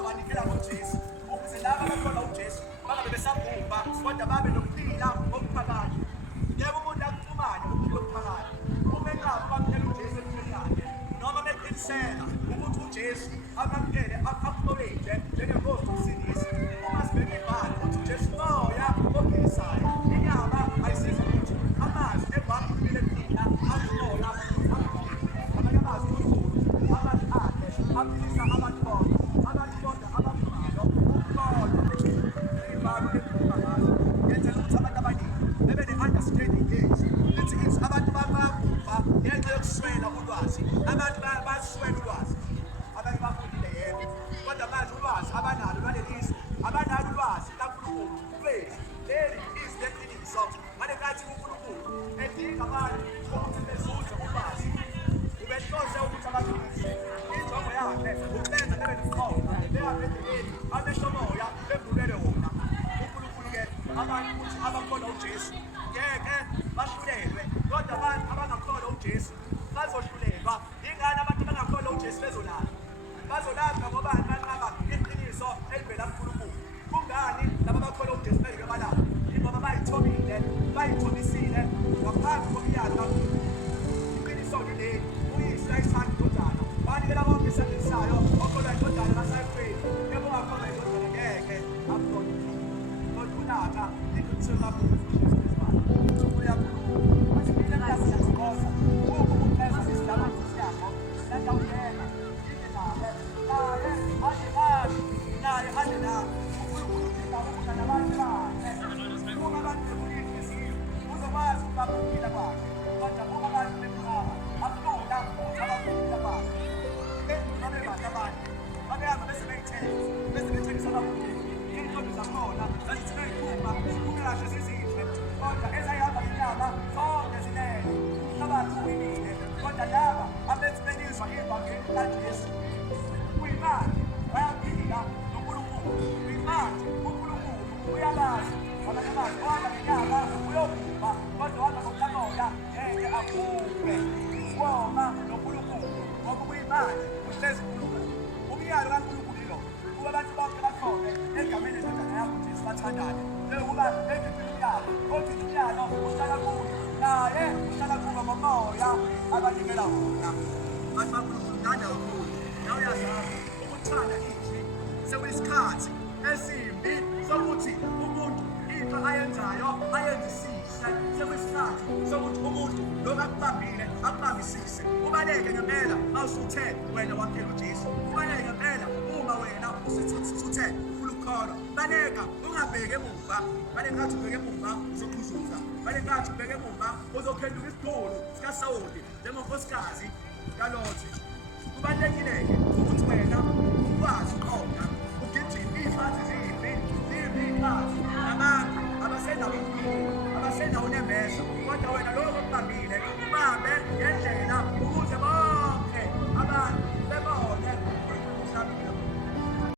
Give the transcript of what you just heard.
bazobanikela ngoJesu ukuze laba abakholwa uJesu bangabe besabhubha kodwa babe nokuphila okuphakathi. Yebo, umuntu akuxhumane ukuphila okuphakathi. Uma enqaba bamphela uJesu empilweni yakhe noma beqiniseka ukuthi uJesu akamphele acknowledge njengenkosi nokusindisa. Uma sibheke ibhalo ukuthi uJesu moya ophilayo, inyama ayisizi lutho. Amazwi eBhayibheli eliphila akumoya amanye amazwi uNkulunkulu abantu akhe aphilisa abantu bonke abamnyama ukholo ibhalo elikhuluma ngazo yenza ukuthi abantu abaningi bebe ne-understanding yethu lithi abantu bakufa ngenxa yokuswela ulwazi. Abantu baswela ulwazi, abanye bafundile yebo kodwa manje ulwazi abanalo lwaleli izwe abanalo ulwazi kaNkulunkulu lwethu. Leli izwi leqiniso ngale kathi uNkulunkulu edinga abantu ukuthi bezuze ulwazi ubehlose ukuthi abantu injongo yakhe ukubenza bebe nesikhono beyabedleleni amehlo moya bevulele wona uNkulunkulu-ke abantu ukuthi abakholwa uJesu ngeke bahlulelwe kodwa abantu abangakholwa uJesu bazohlulelwa. Ingani abantu abangakholwa uJesu bazolamba ngoba banqaba iqiniso elivela kuNkulunkulu? Kungani laba abakholwa uJesu bengeke balamba? Ingoba bayithobisile ngaphambi komyalo kaNkulunkulu. Iqiniso leli uyise ayithanda indodana banikela bonke esandleni sayo. Okholwa indodana kasayifeni yebo, ungakholwa indodana ngeke akholwe. Kodwa unaka iqiniso kaNkulunkulu kodwa laba abethibeniswa ivangeli kaJesu kuyimali bayaphila noNkulunkulu. Kuyimali uNkulunkulu uyabazi abanye abantu wanda ngenyama uyobhubha kodwa wanda ngokukamoya ngeke abhubhe woma noNkulunkulu ngoba kuyimali uhlezi uNkulunkulu. Umyalo kaNkulunkulu lo kuba abantu bonke bakholwe egameni lendodana yakho uJesu bathandane. Njengoba ekhiphe umyalo othi umyalo uhlala kuye naye uhlala kuba ngomoya abanikela wona. Abantu baNkulunkulu ngada kakhulu nawe uyazazi ukuthanda izwi sekuyisikhathi esimbi sokuthi umuntu into ayenzayo ayenzisise. Sekuyisikhathi sokuthi umuntu lokhu akubambile akubambisise. Kubaleke ngempela mawusuthe wena waphela uJesu. Kubaleke ngempela uma wena usuthe ukholwa. Baleka ungabheke emuva. Baleka ngathi ubheke emuva uzoqhuzuza. Baleka ngathi ubheke emuva uzophenduka isikhulu sikaSawuli njengonkosikazi kaLothi. Kubalekile-ke ukuthi wena